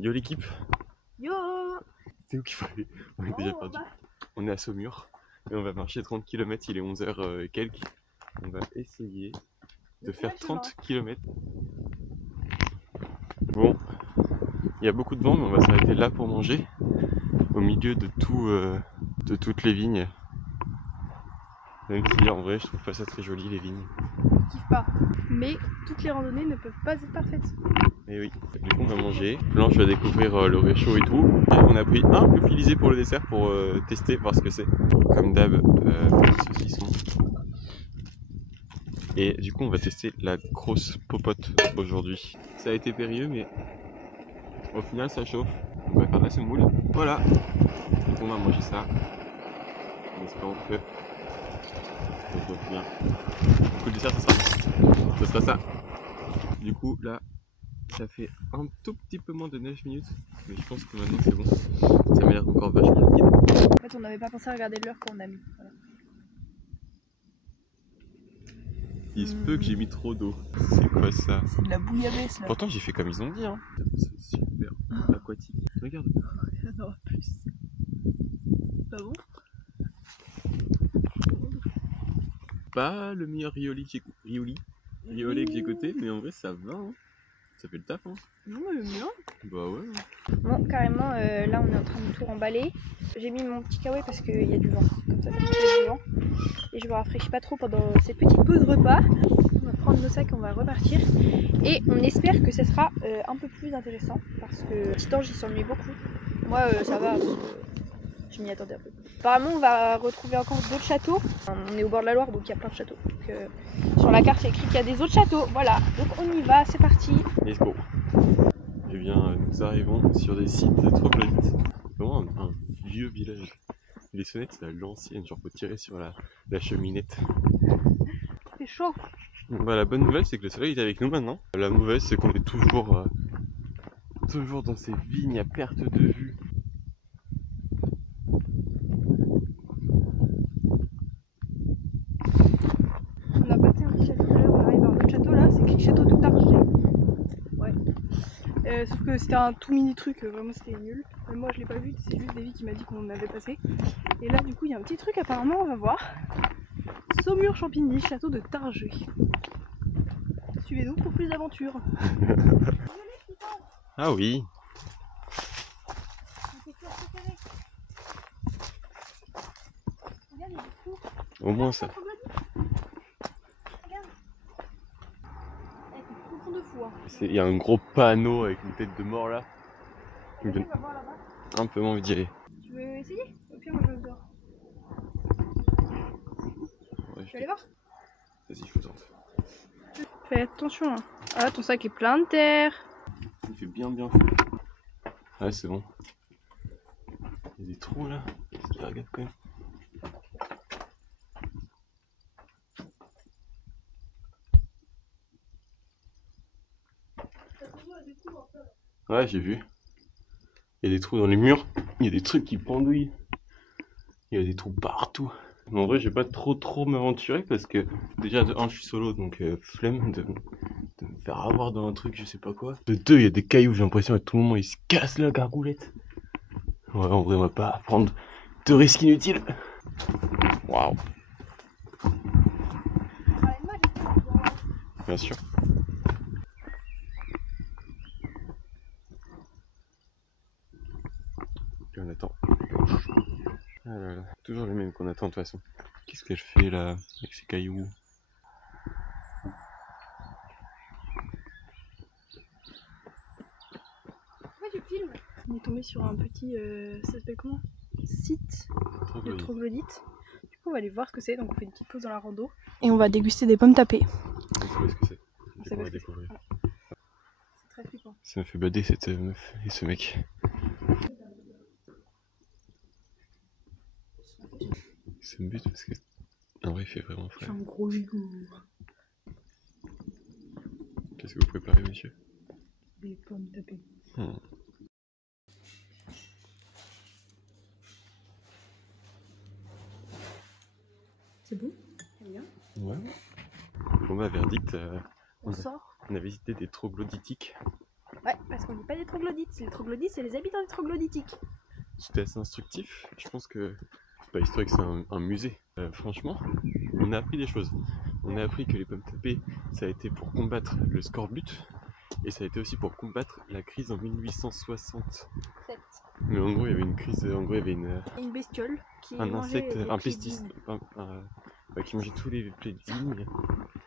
Yo l'équipe. Yo. C'est où qu'il faut aller? On est déjà perdu. On est à Saumur et on va marcher 30 km, il est 11h et quelques. On va essayer de faire 30 km. Bon, il y a beaucoup de vent mais on va s'arrêter là pour manger. Au milieu de toutes les vignes. Même si en vrai je trouve pas ça très joli les vignes. Je kiffe pas. Mais toutes les randonnées ne peuvent pas être parfaites. Et oui, du coup on va manger. Blanche va découvrir le réchaud et tout. Et on a pris un lyophilisé pour le dessert pour tester, voir ce que c'est. Comme d'hab, petit saucisson. Et du coup on va tester la grosse popote aujourd'hui. Ça a été périlleux mais au final ça chauffe. On va faire de la semoule. Voilà. Donc on va manger ça. En espérant que ça chauffe bien. Du coup le dessert ce sera ça. Du coup là ça fait un tout petit peu moins de 9 minutes. Mais je pense que maintenant c'est bon. Ça m'a l'air encore vachement liquide. En fait on n'avait pas pensé à regarder l'heure quand on a mis. Voilà. Il se peut que j'ai mis trop d'eau. C'est quoi ça? C'est de la bouillabaisse là. Pourtant j'ai fait comme ils ont dit hein. C'est super aquatique. Regarde. Il y en aura plus. Pas bon? Pas le meilleur riolet que j'ai goûté, mais en vrai ça va hein. Ça fait le taf hein. Non mais bien. Bah ouais. Bon carrément là on est en train de tout remballer. J'ai mis mon petit kawaii parce qu'il y a du vent. Comme ça fait du vent. Et je me rafraîchis pas trop pendant cette petite pause repas. On va prendre nos sacs, on va repartir. Et on espère que ça sera un peu plus intéressant. Parce que Titan j'y s'ennuie beaucoup. Moi ça va. Je m'y attendais un peu. Apparemment on va retrouver encore d'autres châteaux. On est au bord de la Loire donc il y a plein de châteaux. Donc, sur la carte il y a écrit qu'il y a des autres châteaux. Voilà, donc on y va, c'est parti. Let's go. Eh bien nous arrivons sur des sites troglodytes. Vraiment un vieux village. Les sonnettes c'est à l'ancienne, genre faut tirer sur la cheminette. C'est chaud. Bah la bonne nouvelle c'est que le soleil est avec nous maintenant. La mauvaise c'est qu'on est toujours dans ces vignes à perte de vue. On a passé un petit château, d'ailleurs on arrive à un autre château là, c'est écrit château de Targé. Ouais. Sauf que c'était un tout mini truc, vraiment c'était nul. Moi je l'ai pas vu, c'est juste Davy qui m'a dit qu'on avait passé. Et là du coup il y a un petit truc apparemment, on va voir. Saumur-Champigny, château de Targé. Suivez-nous pour plus d'aventures. Ah oui. Regarde, il y a des trous. Au moins ça. Regarde. C'est profond de fou. Hein. Il y a un gros panneau avec une tête de mort là. Qui me donne un peu envie d'y aller. Tu veux essayer? Au pire moi je vais dehors. Ouais, Tu veux aller voir? Vas-y, je vous tente. Fais attention. Hein. Ah ton sac est plein de terre. Il fait bien fou. Ouais c'est bon. Il y a des trous là. Regarde quand même. Ouais j'ai vu. Il y a des trous dans les murs. Il y a des trucs qui pendouillent. Il y a des trous partout. Mais en vrai je vais pas trop m'aventurer parce que déjà de 1 je suis solo donc flemme de me faire avoir dans un truc je sais pas quoi. De 2 il y a des cailloux, j'ai l'impression à tout moment ils se cassent la gargoulette. Ouais en vrai on va pas prendre de risques inutiles. Waouh. Bien sûr. Et on attend. Ah là là, toujours les mêmes qu'on attend de toute façon. Qu'est-ce qu'elle fait là avec ces cailloux? Ouais, je filme. On est tombé sur un petit, ça s'appelle comment? Site de troglodytes. Du coup on va aller voir ce que c'est, donc on fait une petite pause dans la rando. Et on va déguster des pommes tapées. On sait pas ce que c'est. On On va sait découvrir. C'est très flippant. Ça me fait bader cette meuf et ce mec. Ça me bute parce que en vrai il fait vraiment frais. C'est un gros gigot. Qu'est-ce que vous préparez monsieur? Des pommes tapées. C'est bon? T'aimes bien? Ouais. Bon bah verdict, On sort. on a visité des troglodytiques. Ouais, parce qu'on n'est pas des troglodytes. Les troglodytes, c'est les habitants des troglodytiques. C'était assez instructif. Je pense que c'est pas historique, c'est un musée. Franchement, on a appris des choses. On a appris que les pommes tapées, ça a été pour combattre le scorbut. Et ça a été aussi pour combattre la crise en 1867. Mais en gros, il y avait une crise, en gros, il y avait une bestiole qui un mangeait insecte, les un pieds de pesticide, vigne. qui mangeait tous les pieds de vigne.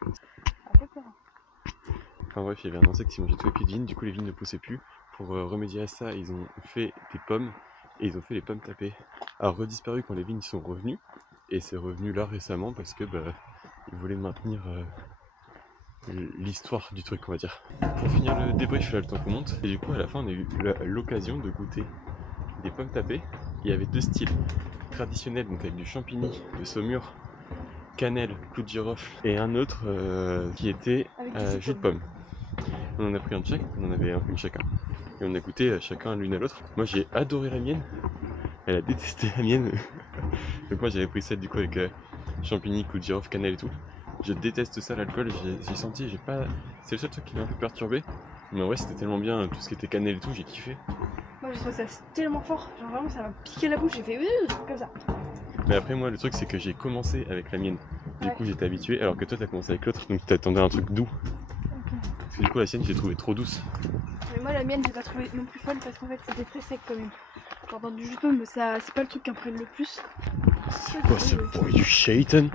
Un peu peur. Enfin bref, il y avait un insecte qui mangeait tous les pieds de vigne, du coup les vignes ne poussaient plus. Pour remédier à ça, ils ont fait des pommes, et ils ont fait les pommes tapées. A redisparu quand les vignes sont revenues, et c'est revenu là récemment parce que ils voulaient maintenir l'histoire du truc, on va dire. Pour finir le débrief, là le temps qu'on monte, et du coup à la fin on a eu l'occasion de goûter des pommes tapées. Il y avait deux styles traditionnels, donc avec du champigny, de saumure, cannelle, clou de girofle, et un autre qui était jus de pomme. On en a pris un de chaque, on en avait une chacun. Et on a goûté chacun l'une à l'autre. Moi j'ai adoré la mienne, elle a détesté la mienne. Donc moi j'avais pris celle du coup avec champignons, clou de girofle, cannelle et tout. Je déteste ça l'alcool, j'ai senti, j'ai pas. C'est le seul truc qui m'a un peu perturbé. Mais en vrai c'était tellement bien, tout ce qui était cannelle et tout, j'ai kiffé. Moi j'ai trouvé ça tellement fort, genre vraiment ça m'a piqué la bouche, j'ai fait comme ça. Mais après moi le truc c'est que j'ai commencé avec la mienne. Du coup j'étais habitué, alors que toi t'as commencé avec l'autre, donc tu t'attendais à un truc doux. Parce que du coup la sienne j'ai trouvé trop douce. Mais moi la mienne j'ai pas trouvé non plus folle parce qu'en fait c'était très sec quand même. Genre dans du jus de pomme, ça c'est pas le truc qui imprègne le plus. C'est quoi ce bruit du shaitan?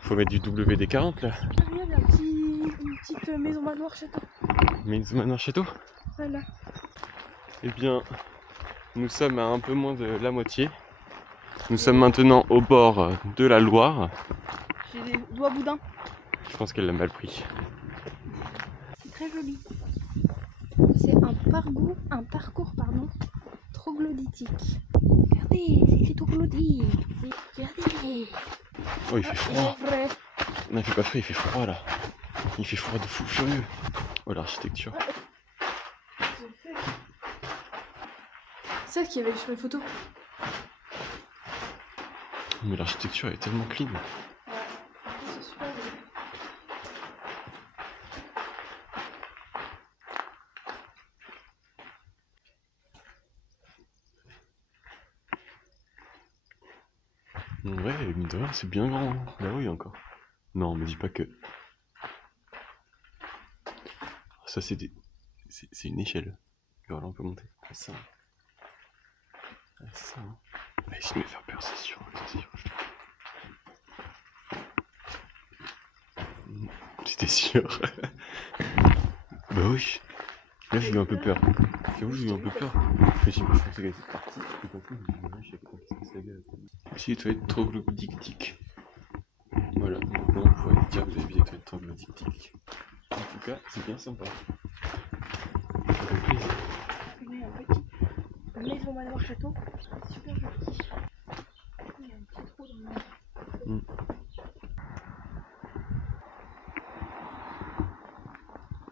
Faut mettre du WD-40 là. Regarde, une petite maison manoir château. Maison manoir château. Voilà. Eh bien, nous sommes à un peu moins de la moitié. Nous sommes maintenant au bord de la Loire. J'ai des doigts boudins. Je pense qu'elle l'a mal pris. C'est très joli. C'est un parcours troglodytique. Regardez, c'est écrit troglodyte. Regardez. Oh, il fait froid. Vrai. Non, il fait pas frais, il fait froid là. Il fait froid de fou furieux. Oh, l'architecture. C'est ça qu'il y avait sur les photos. Mais l'architecture est tellement clean. Ouais, c'est super joli. Ouais, mine de rien, c'est bien grand. Là oui, encore. Non, me dis pas que. Ça, c'est une échelle. Voilà, on peut monter. À ça. À ça. Va essayer de me faire peur, c'est sûr. J'étais sûr. Bah oui. Là, j'ai eu un peu peur. J'avoue, j'ai eu un peu peur. Mais j'ai pensé qu'elle était partie. Et qu'en plus, je sais pas ce que ça veut dire. Ici, les toilettes troglodytiques. Voilà, maintenant vous pouvez dire que vous avez vu des toilettes troglodytiques. En tout cas, c'est bien sympa. Ça fait plaisir. Il y a un petit maison manoir château. Super joli. Il y a un petit trou dans le mur.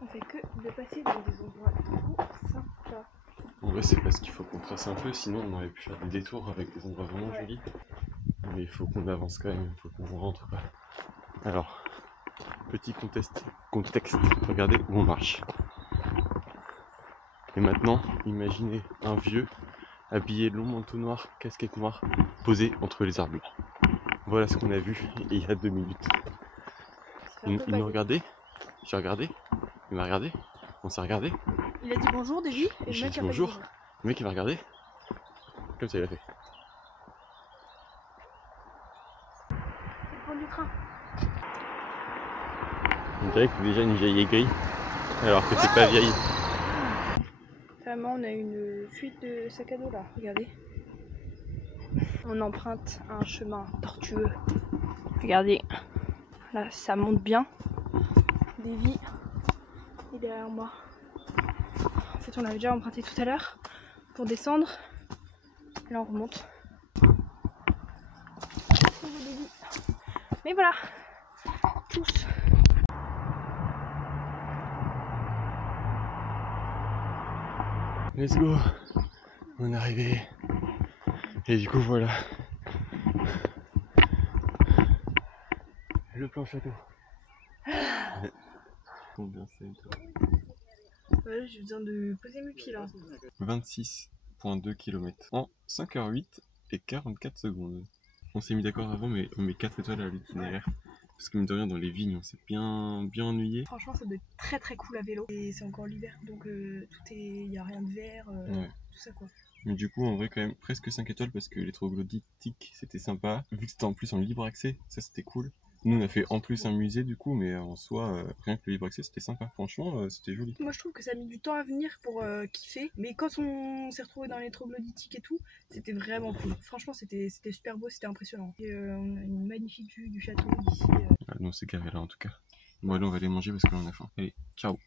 On fait que de passer dans des endroits trop sympas. En vrai, c'est parce qu'il faut qu'on trace un peu, sinon on aurait pu faire des détours avec des endroits vraiment jolis. Mais il faut qu'on avance quand même, il faut qu'on rentre quoi. Alors, petit contexte, regardez où on marche. Et maintenant, imaginez un vieux habillé long manteau noir, casquette noire, posé entre les arbres. Voilà ce qu'on a vu il y a 2 minutes. Il nous regardait, j'ai regardé, il m'a regardé, on s'est regardé. Il a dit bonjour déjà et J'ai dit bonjour. Le mec il m'a regardé, comme ça il a fait. C'est le pont du train. On dirait que c'est déjà une vieille aigrie, alors que c'est pas vieille. Vraiment, on a une fuite de sac à dos là, regardez. On emprunte un chemin tortueux. Regardez, là ça monte bien. Des vies. Et derrière moi. En fait, on avait déjà emprunté tout à l'heure pour descendre. Et là, on remonte. Mais voilà, tous. Let's go, on est arrivé. Et du coup voilà. Le plan château. Combien c'est toi? Ouais, j'ai besoin de poser mes pieds là. 26,2 km en 5h08 et 44 secondes. On s'est mis d'accord avant, mais on met 4 étoiles à l'itinéraire. Parce que mine de rien, dans les vignes, on s'est bien ennuyé. Franchement, ça doit être très très cool à vélo. Et c'est encore l'hiver, donc il y a rien de vert, Ouais. tout ça quoi. Mais du coup, en vrai, quand même, presque 5 étoiles parce que les troglodytiques, c'était sympa. Vu que c'était en plus en libre accès, ça c'était cool. Nous, on a fait en plus un musée du coup, mais en soi, rien que le libre accès, c'était sympa. Franchement, c'était joli. Moi, je trouve que ça a mis du temps à venir pour kiffer. Mais quand on s'est retrouvé dans les troglodytiques et tout, c'était vraiment cool. Franchement, c'était super beau, c'était impressionnant. Et on a une magnifique vue du château d'ici. Ah, nous, on s'est garé là en tout cas. Bon, allez, on va aller manger parce qu'on en a faim. Allez, ciao!